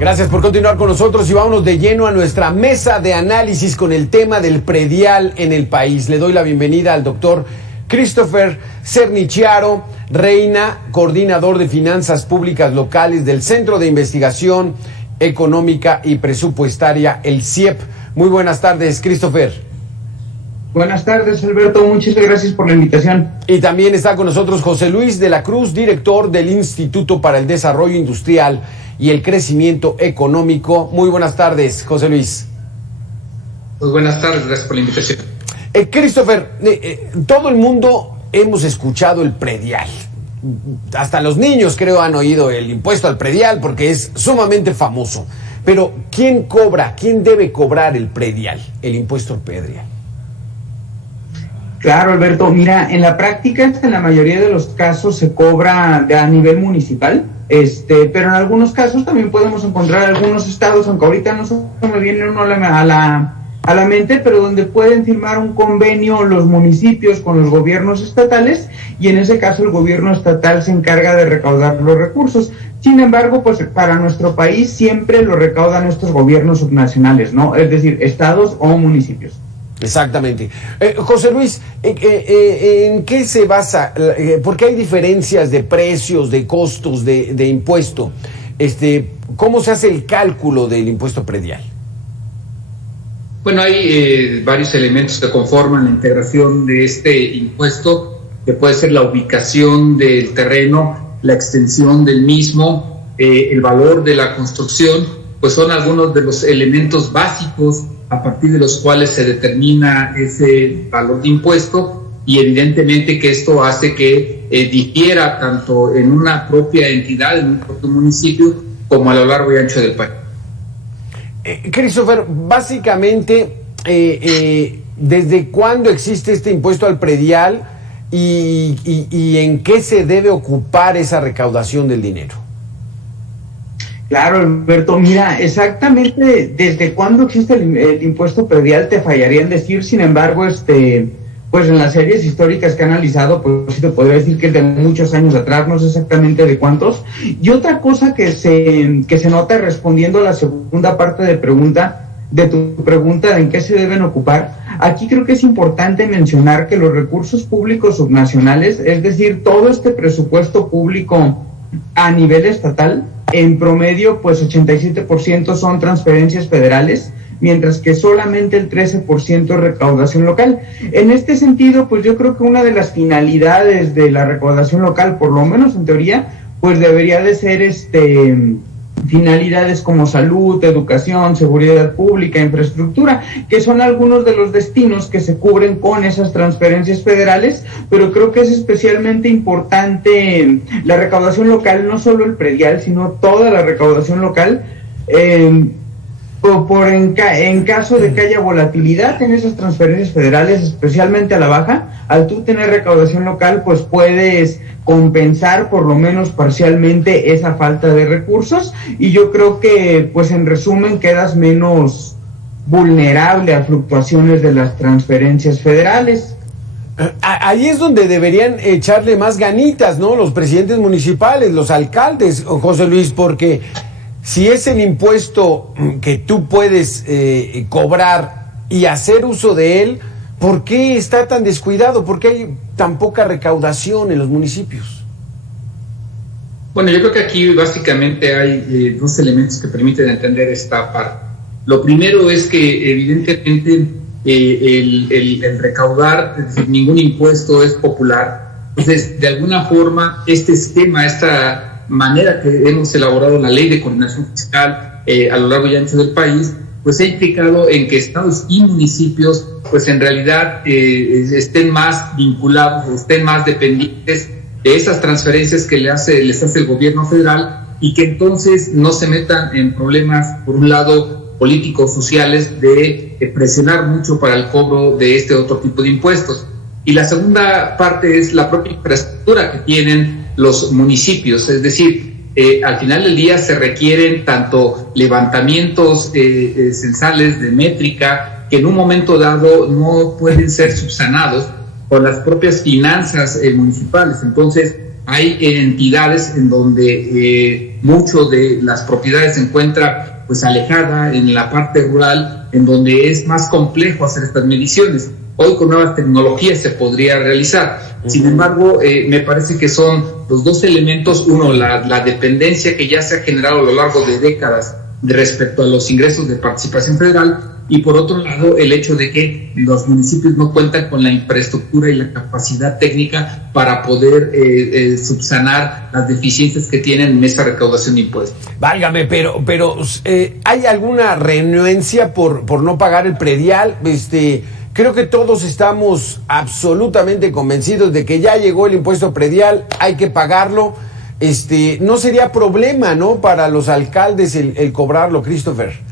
Gracias por continuar con nosotros y vámonos de lleno a nuestra mesa de análisis con el tema del predial en el país. Le doy la bienvenida al doctor Christopher Cerniciaro Reina, coordinador de finanzas públicas locales del Centro de Investigación Económica y Presupuestaria, el CIEP. Muy buenas tardes, Christopher. Buenas tardes, Alberto. Muchas gracias por la invitación. Y también está con nosotros José Luis de la Cruz, director del Instituto para el Desarrollo Industrial y el Crecimiento Económico. Muy buenas tardes, José Luis. Muy buenas tardes, gracias por la invitación. Christopher, todo el mundo hemos escuchado el predial. Hasta los niños, creo, han oído el impuesto al predial porque es sumamente famoso. Pero, ¿quién cobra? ¿Quién debe cobrar el predial, el impuesto al predial? Claro, Alberto. Mira, en la práctica, en la mayoría de los casos se cobra a nivel municipal, pero en algunos casos también podemos encontrar algunos estados, aunque ahorita no se me viene uno a la mente, pero donde pueden firmar un convenio los municipios con los gobiernos estatales, y en ese caso el gobierno estatal se encarga de recaudar los recursos. Sin embargo, pues para nuestro país siempre lo recaudan estos gobiernos subnacionales, ¿no? Es decir, estados o municipios. Exactamente. José Luis, ¿en qué se basa? ¿Por qué hay diferencias de precios, de costos, de impuesto? ¿Cómo se hace el cálculo del impuesto predial? Bueno, hay varios elementos que conforman la integración de este impuesto, que puede ser la ubicación del terreno, la extensión del mismo, el valor de la construcción, pues son algunos de los elementos básicos a partir de los cuales se determina ese valor de impuesto, y evidentemente que esto hace que difiera tanto en una propia entidad, en un propio municipio, como a lo largo y ancho del país. Christopher, básicamente, ¿desde cuándo existe este impuesto al predial y en qué se debe ocupar esa recaudación del dinero? Claro, Alberto, mira, exactamente desde cuándo existe el impuesto predial te fallaría en decir. Sin embargo, pues en las series históricas que he analizado, pues sí te podría decir que es de muchos años atrás, no sé exactamente de cuántos. Y otra cosa que se nota respondiendo a la segunda parte de tu pregunta de en qué se deben ocupar, aquí creo que es importante mencionar que los recursos públicos subnacionales, es decir, todo este presupuesto público a nivel estatal, en promedio, pues 87% son transferencias federales, mientras que solamente el 13% es recaudación local. En este sentido, pues yo creo que una de las finalidades de la recaudación local, por lo menos en teoría, pues debería de ser finalidades como salud, educación, seguridad pública, infraestructura, que son algunos de los destinos que se cubren con esas transferencias federales, pero creo que es especialmente importante la recaudación local, no solo el predial, sino toda la recaudación local, en caso de que haya volatilidad en esas transferencias federales, especialmente a la baja, al tú tener recaudación local, pues puedes compensar por lo menos parcialmente esa falta de recursos, y yo creo que, pues en resumen, quedas menos vulnerable a fluctuaciones de las transferencias federales. Ahí es donde deberían echarle más ganitas, ¿no? Los presidentes municipales, los alcaldes, José Luis, porque si es el impuesto que tú puedes cobrar y hacer uso de él, ¿por qué está tan descuidado? ¿Por qué hay tan poca recaudación en los municipios? Bueno, yo creo que aquí básicamente hay dos elementos que permiten entender esta parte. Lo primero es que evidentemente el recaudar, es decir, ningún impuesto es popular. Entonces, de alguna forma, este esquema, esta manera que hemos elaborado la Ley de Coordinación Fiscal a lo largo y ancho del país, pues ha implicado en que estados y municipios, pues en realidad estén más vinculados, estén más dependientes de esas transferencias que les hace el gobierno federal, y que entonces no se metan en problemas, por un lado, políticos, sociales, de presionar mucho para el cobro de este otro tipo de impuestos. Y la segunda parte es la propia infraestructura que tienen los municipios, es decir, al final del día se requieren tanto levantamientos censales de métrica que en un momento dado no pueden ser subsanados por las propias finanzas municipales. Entonces, hay entidades en donde mucho de las propiedades se encuentra pues alejada en la parte rural, en donde es más complejo hacer estas mediciones. Hoy con nuevas tecnologías se podría realizar. Sin embargo, me parece que son los dos elementos. Uno, la dependencia que ya se ha generado a lo largo de décadas respecto a los ingresos de participación federal, y por otro lado el hecho de que los municipios no cuentan con la infraestructura y la capacidad técnica para poder subsanar las deficiencias que tienen en esa recaudación de impuestos. Válgame, pero ¿hay alguna renuencia por no pagar el predial? Creo que todos estamos absolutamente convencidos de que ya llegó el impuesto predial, hay que pagarlo. No sería problema, ¿no?, para los alcaldes el cobrarlo, Christopher.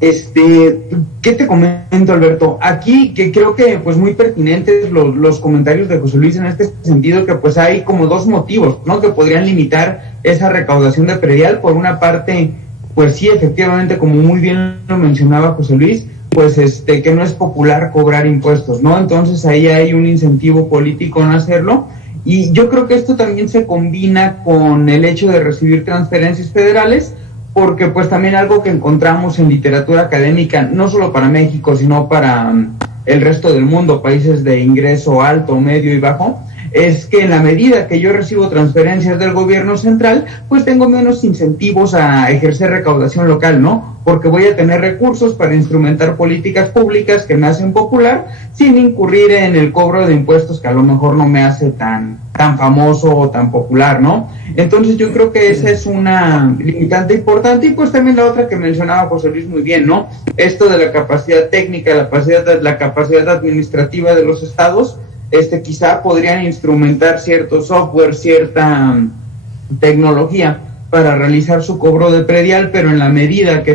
¿Qué te comento, Alberto? Aquí que creo que pues muy pertinentes los comentarios de José Luis en este sentido, que pues hay como dos motivos, ¿no?, que podrían limitar esa recaudación de predial. Por una parte, pues sí, efectivamente, como muy bien lo mencionaba José Luis, pues que no es popular cobrar impuestos, ¿no? Entonces ahí hay un incentivo político en hacerlo. Y yo creo que esto también se combina con el hecho de recibir transferencias federales, porque pues también algo que encontramos en literatura académica, no solo para México, sino para el resto del mundo, países de ingreso alto, medio y bajo, es que en la medida que yo recibo transferencias del gobierno central, pues tengo menos incentivos a ejercer recaudación local, ¿no? Porque voy a tener recursos para instrumentar políticas públicas que me hacen popular, sin incurrir en el cobro de impuestos que a lo mejor no me hace tan famoso o tan popular, ¿no? Entonces yo creo que esa es una limitante importante, y pues también la otra que mencionaba José Luis muy bien, ¿no? Esto de la capacidad técnica, la capacidad administrativa de los estados. Quizá podrían instrumentar cierto software, cierta tecnología para realizar su cobro de predial, pero en la medida que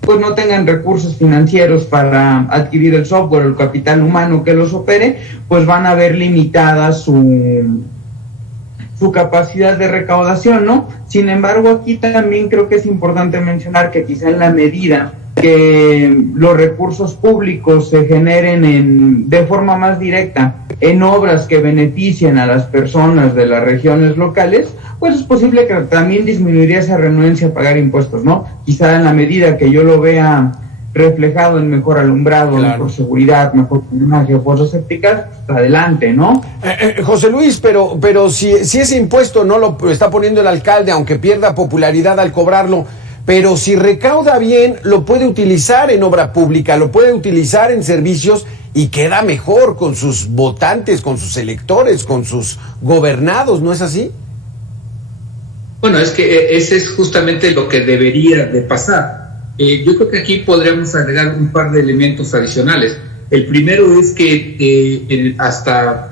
pues no tengan recursos financieros para adquirir el software o el capital humano que los opere, pues van a ver limitada su capacidad de recaudación, ¿no? Sin embargo, aquí también creo que es importante mencionar que quizá en la medida que los recursos públicos se generen de forma más directa en obras que beneficien a las personas de las regiones locales, pues es posible que también disminuiría esa renuencia a pagar impuestos, ¿no? Quizá en la medida que yo lo vea reflejado en mejor alumbrado, claro, mejor seguridad, mejor imagen, fosas sépticas, pues adelante, ¿no? José Luis, pero si ese impuesto no lo está poniendo el alcalde, aunque pierda popularidad al cobrarlo, pero si recauda bien, lo puede utilizar en obra pública, lo puede utilizar en servicios y queda mejor con sus votantes, con sus electores, con sus gobernados, ¿no es así? Bueno, es que ese es justamente lo que debería de pasar. Yo creo que aquí podríamos agregar un par de elementos adicionales. El primero es que hasta,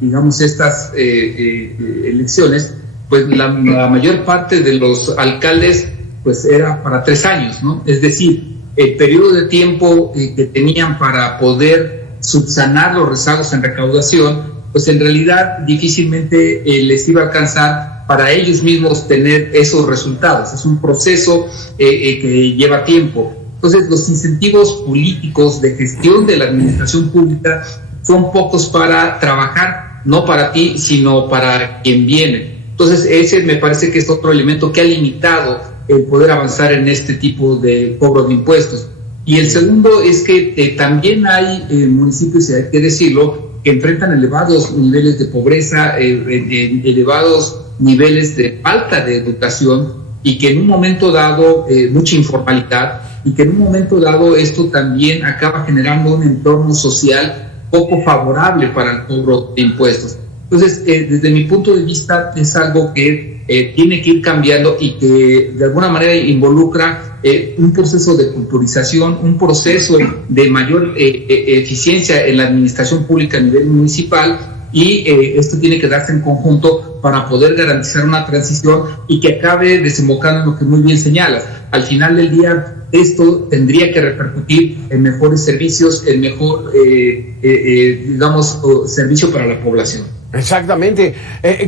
digamos, estas elecciones, pues la mayor parte de los alcaldes pues era para 3 años, ¿no? Es decir, el periodo de tiempo que tenían para poder subsanar los rezagos en recaudación, pues en realidad difícilmente les iba a alcanzar para ellos mismos tener esos resultados. Es un proceso que lleva tiempo. Entonces, los incentivos políticos de gestión de la administración pública son pocos para trabajar, no para ti, sino para quien viene. Entonces, ese me parece que es otro elemento que ha limitado el poder avanzar en este tipo de cobro de impuestos. Y el segundo es que también hay municipios, y hay que decirlo, que enfrentan elevados niveles de pobreza, elevados niveles de falta de educación, y que en un momento dado, mucha informalidad, y que en un momento dado esto también acaba generando un entorno social poco favorable para el cobro de impuestos. Entonces, desde mi punto de vista, es algo que tiene que ir cambiando y que de alguna manera involucra un proceso de culturización, un proceso de mayor eficiencia en la administración pública a nivel municipal, y esto tiene que darse en conjunto para poder garantizar una transición y que acabe desembocando en lo que muy bien señalas. Al final del día, esto tendría que repercutir en mejores servicios, en mejor, digamos, servicio para la población. Exactamente,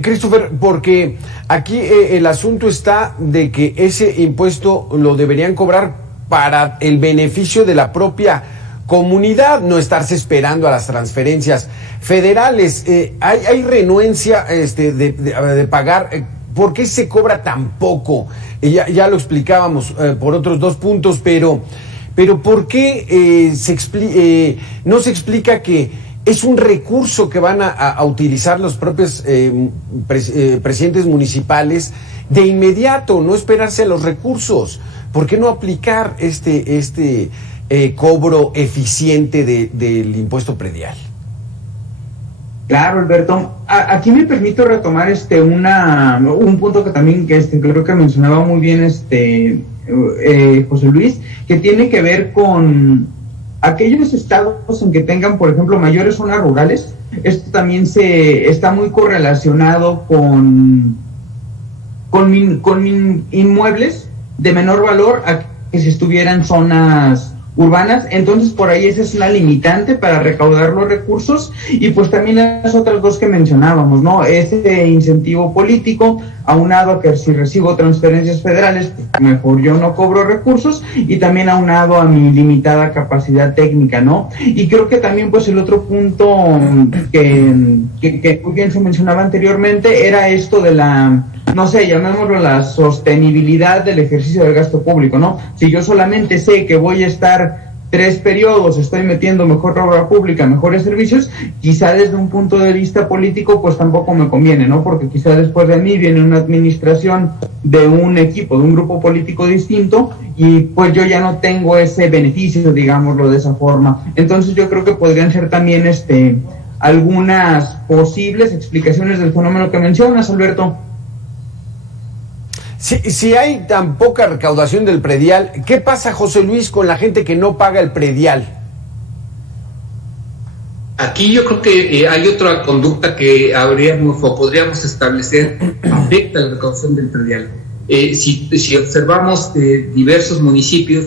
Christopher, porque aquí el asunto está de que ese impuesto lo deberían cobrar para el beneficio de la propia comunidad, no estarse esperando a las transferencias federales. Hay renuencia de pagar. ¿Por qué se cobra tan poco? Ya lo explicábamos por otros 2 puntos, pero ¿por qué no se explica que es un recurso que van a utilizar los propios presidentes municipales de inmediato, no esperarse a los recursos? ¿Por qué no aplicar este cobro eficiente del impuesto predial? Claro, Alberto. Aquí me permito retomar un punto que también creo que mencionaba muy bien José Luis, que tiene que ver con aquellos estados en que tengan, por ejemplo, mayores zonas rurales. Esto también está muy correlacionado con inmuebles de menor valor a que si estuvieran zonas urbanas. Entonces por ahí esa es una limitante para recaudar los recursos, y pues también las otras 2 que mencionábamos, ¿no? Ese incentivo político aunado a que si recibo transferencias federales, pues mejor yo no cobro recursos, y también aunado a mi limitada capacidad técnica, ¿no? Y creo que también pues el otro punto que muy bien se mencionaba anteriormente era esto de la, no sé, llamémoslo la sostenibilidad del ejercicio del gasto público, ¿no? Si yo solamente sé que voy a estar 3 periodos, estoy metiendo mejor obra pública, mejores servicios, quizá desde un punto de vista político pues tampoco me conviene, ¿no? Porque quizá después de mí viene una administración de un equipo, de un grupo político distinto, y pues yo ya no tengo ese beneficio, digámoslo de esa forma. Entonces yo creo que podrían ser también algunas posibles explicaciones del fenómeno que mencionas, Alberto. Si hay tan poca recaudación del predial, ¿qué pasa, José Luis, con la gente que no paga el predial? Aquí yo creo que hay otra conducta que habríamos o podríamos establecer afecta a la recaudación del predial. Si observamos, diversos municipios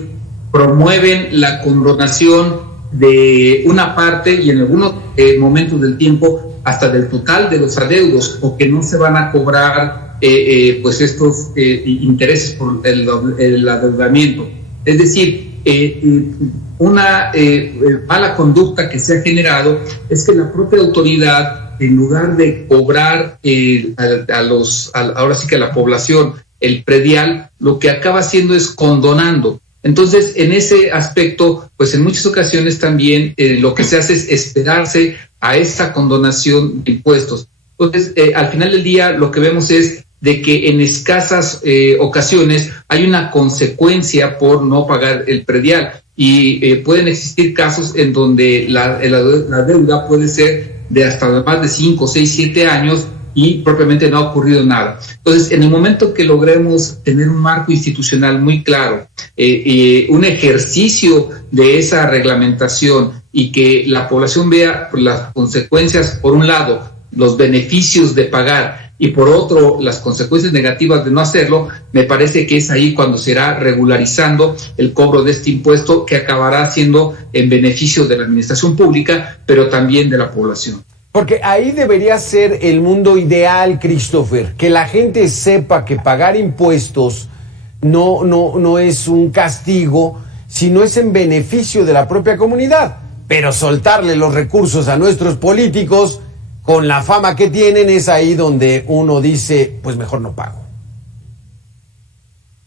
promueven la condonación de una parte, y en algunos momentos del tiempo hasta del total de los adeudos, o que no se van a cobrar pues estos intereses por el adeudamiento. Es decir, una mala conducta que se ha generado es que la propia autoridad, en lugar de cobrar ahora sí que a la población el predial, lo que acaba haciendo es condonando. Entonces, en ese aspecto, pues en muchas ocasiones también lo que se hace es esperarse a esa condonación de impuestos. Entonces, al final del día, lo que vemos es de que en escasas ocasiones hay una consecuencia por no pagar el predial, y pueden existir casos en donde la deuda puede ser de hasta más de 5, 6, 7 años y propiamente no ha ocurrido nada. Entonces, en el momento que logremos tener un marco institucional muy claro, un ejercicio de esa reglamentación, y que la población vea las consecuencias, por un lado, los beneficios de pagar, y por otro, las consecuencias negativas de no hacerlo, me parece que es ahí cuando se irá regularizando el cobro de este impuesto, que acabará siendo en beneficio de la administración pública, pero también de la población. Porque ahí debería ser el mundo ideal, Christopher, que la gente sepa que pagar impuestos no es un castigo, sino es en beneficio de la propia comunidad. Pero soltarle los recursos a nuestros políticos, con la fama que tienen, es ahí donde uno dice, pues mejor no pago.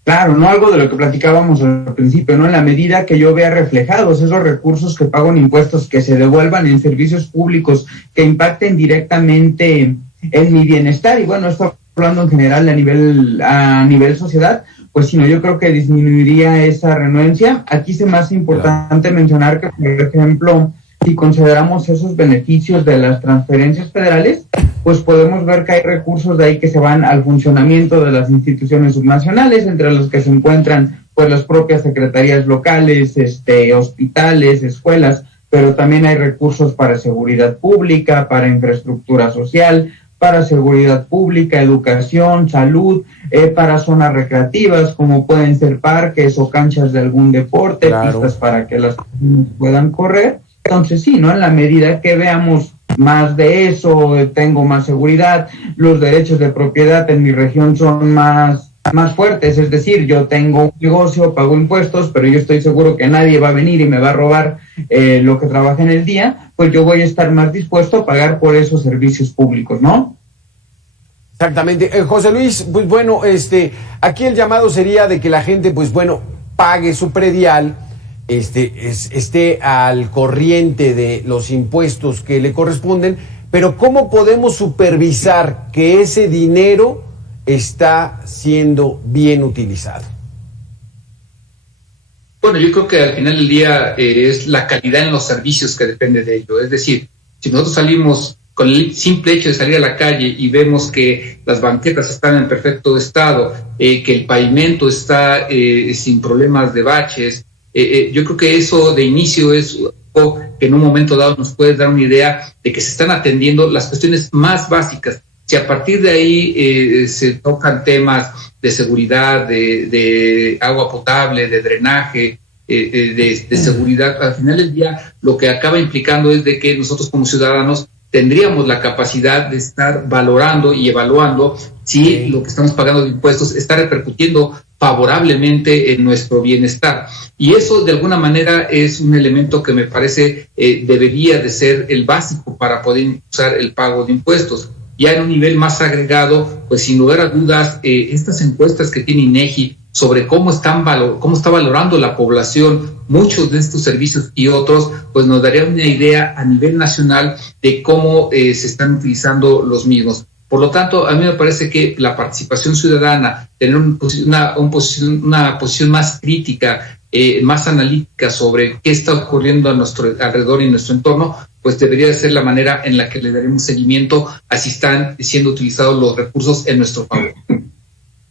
Claro, no, algo de lo que platicábamos al principio, ¿no? En la medida que yo vea reflejados esos recursos que pago en impuestos, que se devuelvan en servicios públicos que impacten directamente en mi bienestar, y bueno, esto hablando en general a nivel sociedad, pues si no, yo creo que disminuiría esa renuencia. Aquí se me hace importante mencionar que, por ejemplo, si consideramos esos beneficios de las transferencias federales, pues podemos ver que hay recursos de ahí que se van al funcionamiento de las instituciones subnacionales, entre los que se encuentran pues las propias secretarías locales, hospitales, escuelas, pero también hay recursos para seguridad pública, para infraestructura social, para seguridad pública, educación, salud, para zonas recreativas, como pueden ser parques o canchas de algún deporte, claro, pistas para que las personas puedan correr. Entonces sí, ¿no? En la medida que veamos más de eso, tengo más seguridad, los derechos de propiedad en mi región son más más fuertes, es decir, yo tengo un negocio, pago impuestos, pero yo estoy seguro que nadie va a venir y me va a robar lo que trabaja en el día, pues yo voy a estar más dispuesto a pagar por esos servicios públicos, ¿no? Exactamente. José Luis, pues bueno, aquí el llamado sería de que la gente, pues bueno, pague su predial, esté al corriente de los impuestos que le corresponden, pero ¿cómo podemos supervisar que ese dinero está siendo bien utilizado? Bueno, yo creo que al final del día es la calidad en los servicios que depende de ello. Es decir, si nosotros salimos con el simple hecho de salir a la calle y vemos que las banquetas están en perfecto estado, que el pavimento está sin problemas de baches, yo creo que eso de inicio es algo que en un momento dado nos puede dar una idea de que se están atendiendo las cuestiones más básicas. Si a partir de ahí se tocan temas de seguridad, de agua potable, de drenaje, de seguridad, al final del día lo que acaba implicando es de que nosotros como ciudadanos tendríamos la capacidad de estar valorando y evaluando si lo que estamos pagando de impuestos está repercutiendo favorablemente en nuestro bienestar. Y eso de alguna manera es un elemento que me parece debería de ser el básico para poder usar el pago de impuestos. Ya en un nivel más agregado, pues sin lugar a dudas, estas encuestas que tiene INEGI sobre cómo está valorando la población muchos de estos servicios y otros, pues nos daría una idea a nivel nacional de cómo se están utilizando los mismos. Por lo tanto, a mí me parece que la participación ciudadana, tener una posición más crítica, más analítica sobre qué está ocurriendo a nuestro alrededor y en nuestro entorno, pues debería de ser la manera en la que le daremos seguimiento a si están siendo utilizados los recursos en nuestro favor.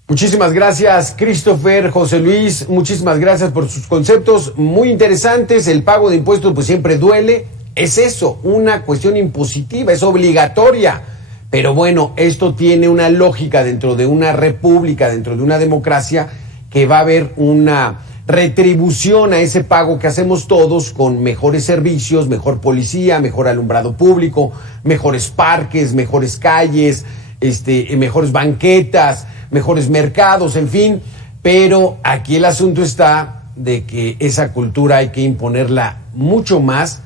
Muchísimas gracias, Christopher, José Luis, muchísimas gracias por sus conceptos muy interesantes. El pago de impuestos pues siempre duele, es eso, una cuestión impositiva, es obligatoria. Pero bueno, esto tiene una lógica dentro de una república, dentro de una democracia, que va a haber una retribución a ese pago que hacemos todos con mejores servicios, mejor policía, mejor alumbrado público, mejores parques, mejores calles, mejores banquetas, mejores mercados, en fin. Pero aquí el asunto está de que esa cultura hay que imponerla mucho más,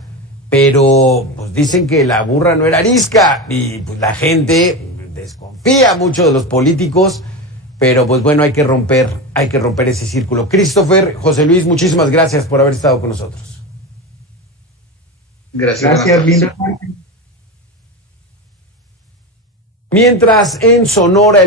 pero pues dicen que la burra no era arisca y pues la gente desconfía mucho de los políticos, pero pues bueno, hay que romper ese círculo. Christopher, José Luis, muchísimas gracias por haber estado con nosotros. Gracias, Linda. Mientras en Sonora